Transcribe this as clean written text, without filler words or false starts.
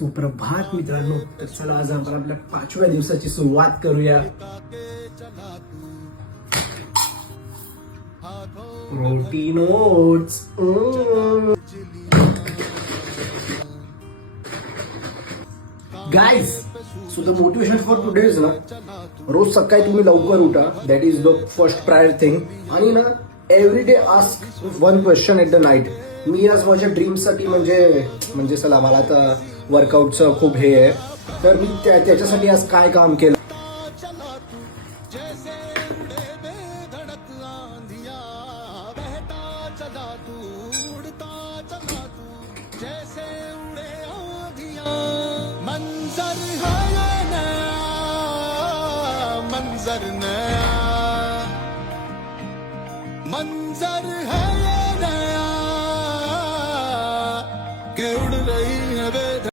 सुप्रभात मित्रांनो. तर चला आज आपण आपल्या 5व्या दिवसाची सुरुवात करूया. Protein oats. Guys, so the motivation for today is ना, रोज सकाळी तुम्ही लवकर उठा. That is the first prior thing. आणि ना every day ask one question at the night. मी आज माझ्या ड्रीम्ससाठी म्हणजे चला मला तर वर्कआउटचं खूप हे आहे, तर मी त्याच्यासाठी आज काय काम केलं. मंजर